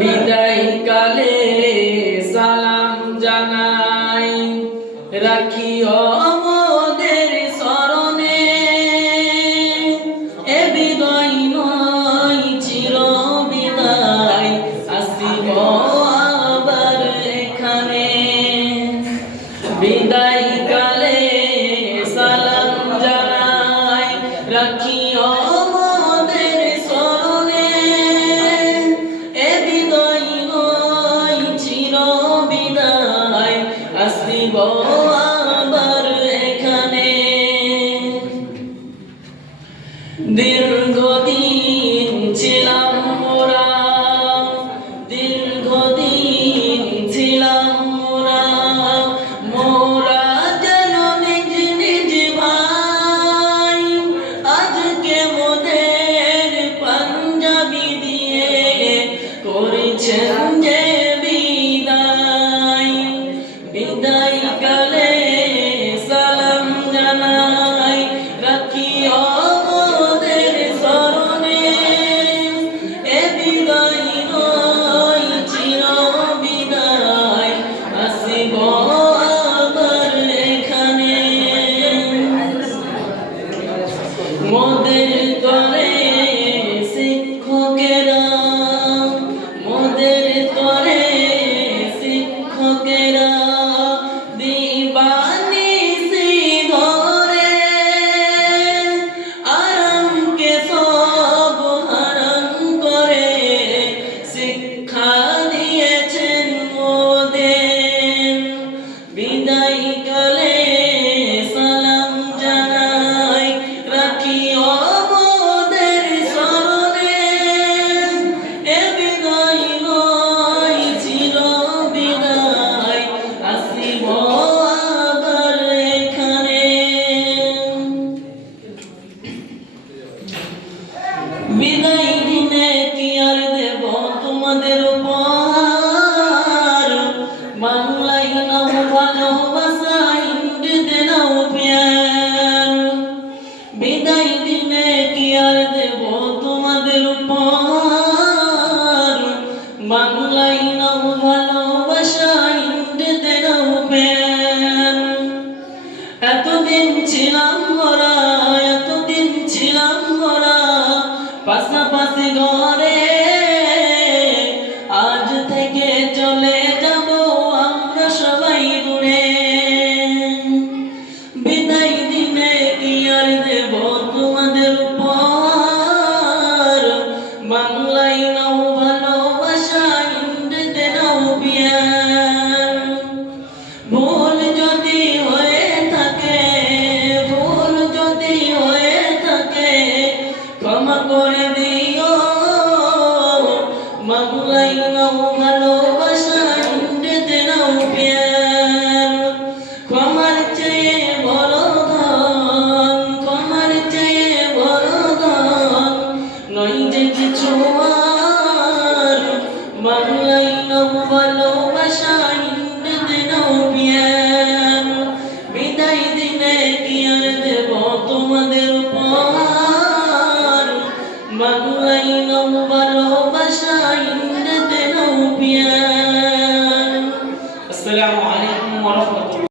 বিদায় কালে সালাম জানাই, রাখিও মোদের স্মরণে। এ বিদায় নয় চির বিদায়, আসিব আবার এখানে। বিদায় কালে সালাম জানাই, রাখিও মোদের স্মরণে। এ বিদায় নয় চির বিদায়, আসিব আবার এখানে। দীর্ঘদিন ছিলাম মোরা, দীর্ঘদিন ছিলাম মোরা, মোরা যেন নিজ নিজ ভাই। আজকে মোদের পাঞ্জাবি দিয়ে করেছেন যে বিদায়। বিদায়